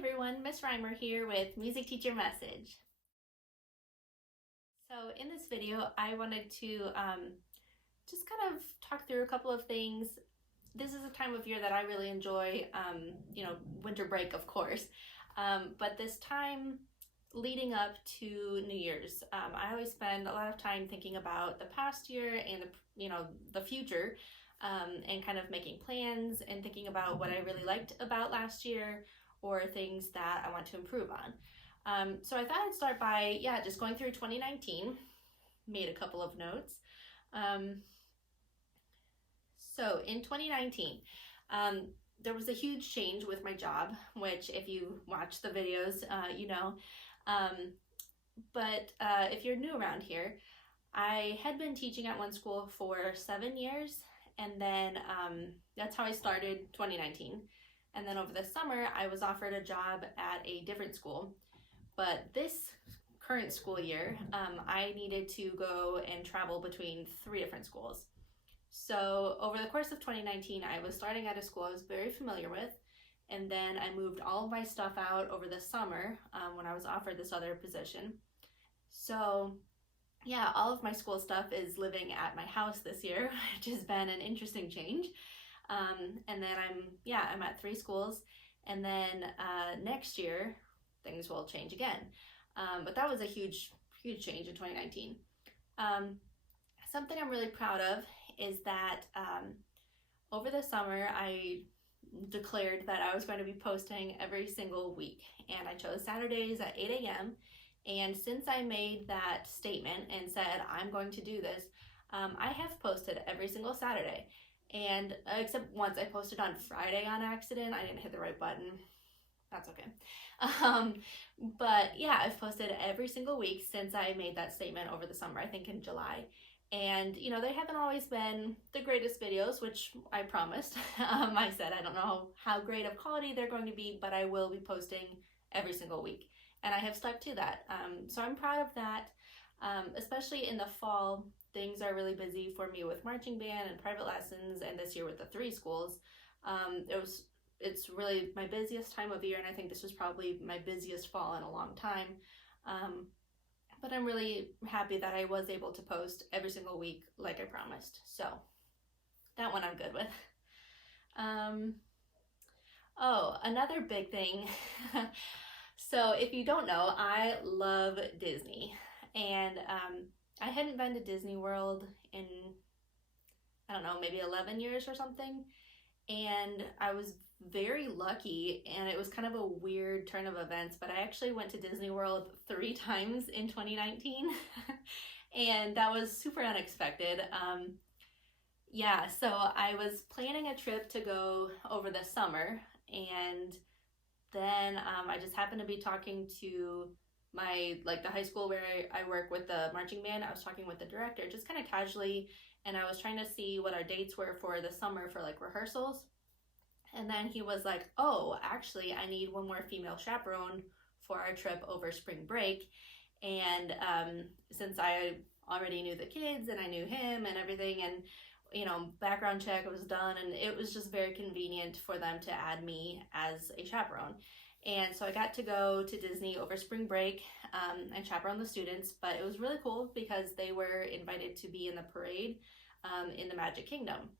everyone, Miss Reimer here with Music Teacher Message. So in this video, I wanted to just kind of talk through a couple of things. This is a time of year that I really enjoy, winter break, of course, but this time leading up to New Year's, I always spend a lot of time thinking about the past year and the future, and kind of making plans and thinking about what I really liked about last year or things that I want to improve on. So I thought I'd start by, just going through 2019, made a couple of notes. So in 2019, there was a huge change with my job, which if you watch the videos, you know. But if you're new around here, I had been teaching at one school for 7 years, and then that's how I started 2019. And then over the summer, I was offered a job at a different school. But this current school year, I needed to go and travel between 3 different schools. So over the course of 2019, I was starting at a school I was very familiar with. And then I moved all of my stuff out over the summer when I was offered this other position. So yeah, all of my school stuff is living at my house this year, which has been an interesting change. And then I'm at 3 schools, and then next year things will change again. But that was a huge change in 2019. Something I'm really proud of is that over the summer I declared that I was going to be posting every single week, and I chose Saturdays at 8 a.m. And since I made that statement and said I'm going to do this, I have posted every single Saturday. And except once I posted on Friday on accident. I didn't hit the right button. That's okay. But yeah, I've posted every single week since I made that statement over the summer, I think in July. And they haven't always been the greatest videos, which I promised. I said I don't know how great of quality they're going to be, but I will be posting every single week. And I have stuck to that. So I'm proud of that, especially in the fall. Things are really busy for me with marching band and private lessons, and this year with the 3 schools. It's really my busiest time of year, and I think this was probably my busiest fall in a long time. But I'm really happy that I was able to post every single week like I promised. So that one I'm good with. Another big thing. So if you don't know, I love Disney, and I hadn't been to Disney World in, I don't know, maybe 11 years or something. And I was very lucky, and it was kind of a weird turn of events, but I actually went to Disney World 3 times in 2019. And that was super unexpected. So I was planning a trip to go over the summer, and then I just happened to be talking to the high school where I work with the marching band. I was talking with the director just kind of casually, and I was trying to see what our dates were for the summer for rehearsals. And then he was like, oh, actually I need one more female chaperone for our trip over spring break. And since I already knew the kids and I knew him and everything, and background check was done, and it was just very convenient for them to add me as a chaperone. And so I got to go to Disney over spring break and chaperone the students, but it was really cool because they were invited to be in the parade in the Magic Kingdom.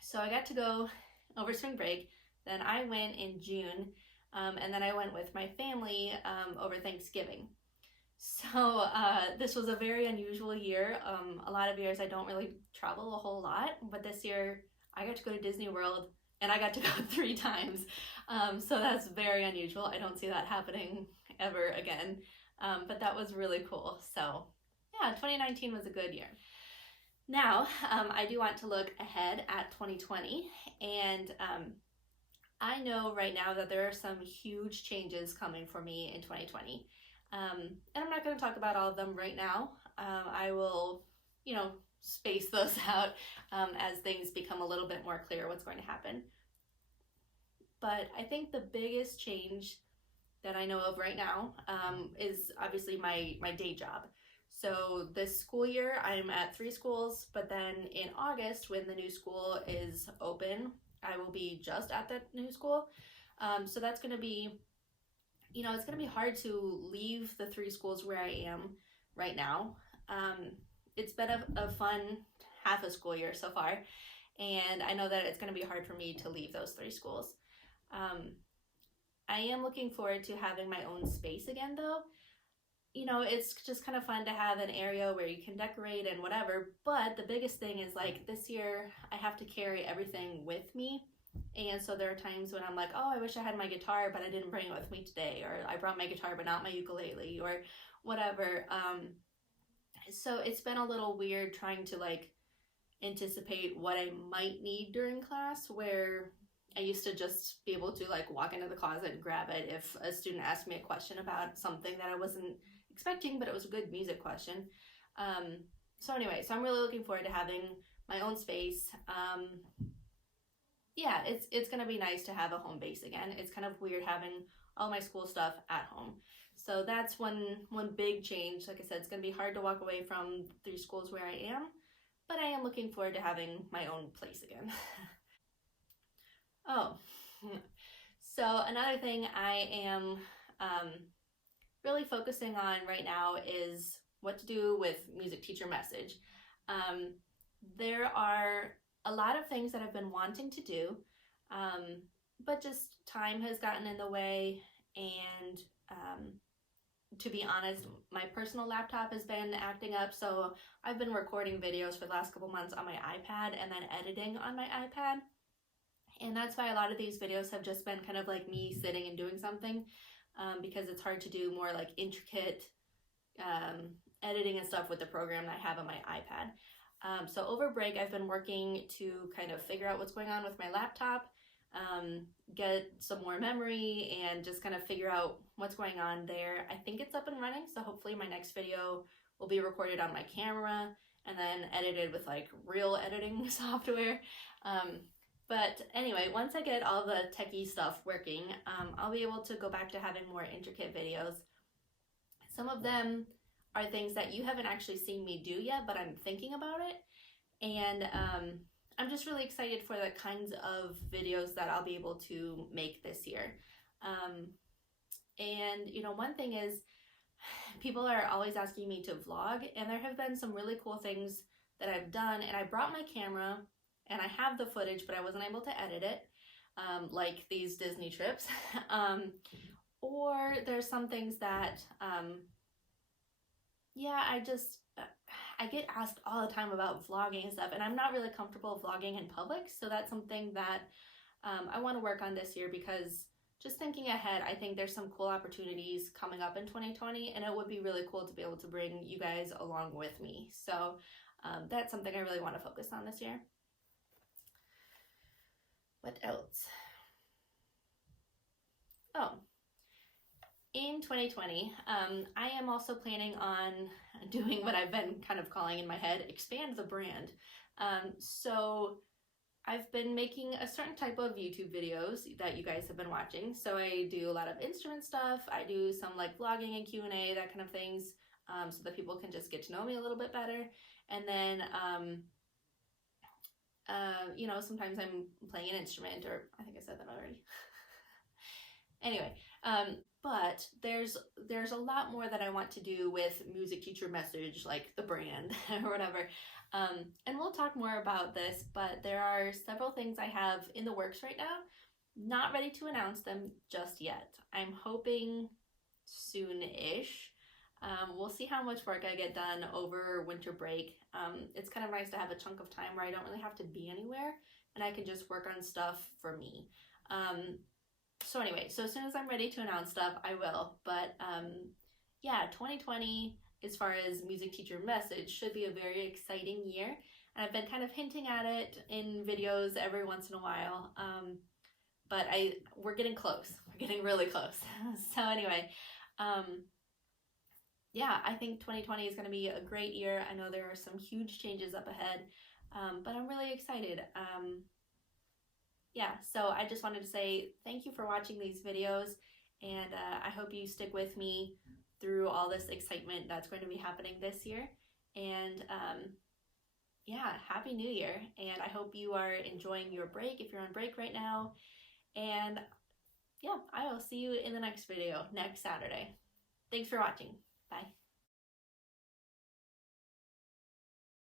So I got to go over spring break. Then I went in June, and then I went with my family over Thanksgiving. So this was a very unusual year. A lot of years I don't really travel a whole lot, but this year I got to go to Disney World, and I got to go 3 times. So that's very unusual. I don't see that happening ever again. But that was really cool. So yeah, 2019 was a good year. Now, I do want to look ahead at 2020, and I know right now that there are some huge changes coming for me in 2020. And I'm not going to talk about all of them right now. I will, space those out as things become a little bit more clear what's going to happen. But I think the biggest change that I know of right now is obviously my day job. So this school year I'm at 3 schools, but then in August when the new school is open, I will be just at that new school. So that's going to be you know, it's going to be hard to leave the 3 schools where I am right now. It's been a fun half a school year so far, and I know that it's going to be hard for me to leave those 3 schools. I am looking forward to having my own space again, though. You know, it's just kind of fun to have an area where you can decorate and whatever, but the biggest thing is like this year I have to carry everything with me. And so there are times when I'm like, oh, I wish I had my guitar, but I didn't bring it with me today, or I brought my guitar but not my ukulele, or whatever. So it's been a little weird trying to like anticipate what I might need during class, where I used to just be able to like walk into the closet and grab it if a student asked me a question about something that I wasn't expecting, but it was a good music question. So anyway, so I'm really looking forward to having my own space. Yeah, it's gonna be nice to have a home base again. It's kind of weird having all my school stuff at home. So that's one big change. Like I said, it's gonna be hard to walk away from 3 schools where I am, but I am looking forward to having my own place again. Oh, so another thing I am really focusing on right now is what to do with music teacher message. There are a lot of things that I've been wanting to do, but just time has gotten in the way, and to be honest, my personal laptop has been acting up, so I've been recording videos for the last couple months on my iPad and then editing on my iPad, and that's why a lot of these videos have just been kind of like me sitting and doing something, because it's hard to do more like intricate editing and stuff with the program that I have on my iPad. So over break, I've been working to kind of figure out what's going on with my laptop, get some more memory, and just kind of figure out what's going on there. I think it's up and running, so hopefully my next video will be recorded on my camera and then edited with like real editing software. But anyway, once I get all the techie stuff working, I'll be able to go back to having more intricate videos. Some of them are things that you haven't actually seen me do yet, but I'm thinking about it. And I'm just really excited for the kinds of videos that I'll be able to make this year. And you know, one thing is, people are always asking me to vlog, and there have been some really cool things that I've done, and I brought my camera, and I have the footage, but I wasn't able to edit it, like these Disney trips. Or there's some things that, yeah, I get asked all the time about vlogging and stuff, and I'm not really comfortable vlogging in public, so that's something that I want to work on this year, because just thinking ahead, I think there's some cool opportunities coming up in 2020, and it would be really cool to be able to bring you guys along with me. So that's something I really want to focus on this year. What else? Oh, in 2020, I am also planning on doing what I've been kind of calling in my head, expand the brand. So I've been making a certain type of YouTube videos that you guys have been watching. So I do a lot of instrument stuff. I do some like vlogging and Q&A, that kind of things, so that people can just get to know me a little bit better. And then, you know, sometimes I'm playing an instrument, or I think I said that already. Anyway, but there's a lot more that I want to do with music teacher message, like the brand or whatever. And we'll talk more about this, but there are several things I have in the works right now. Not ready to announce them just yet. I'm hoping soon-ish. We'll see how much work I get done over winter break. It's kind of nice to have a chunk of time where I don't really have to be anywhere, and I can just work on stuff for me. So anyway, so as soon as I'm ready to announce stuff, I will. But yeah, 2020, as far as music teacher message, should be a very exciting year. And I've been kind of hinting at it in videos every once in a while. But we're getting close. We're getting really close. So anyway, yeah, I think 2020 is going to be a great year. I know there are some huge changes up ahead, but I'm really excited. Yeah, so I just wanted to say thank you for watching these videos, and I hope you stick with me through all this excitement that's going to be happening this year. And yeah, Happy New Year, and I hope you are enjoying your break if you're on break right now. And yeah, I will see you in the next video next Saturday. Thanks for watching. Bye.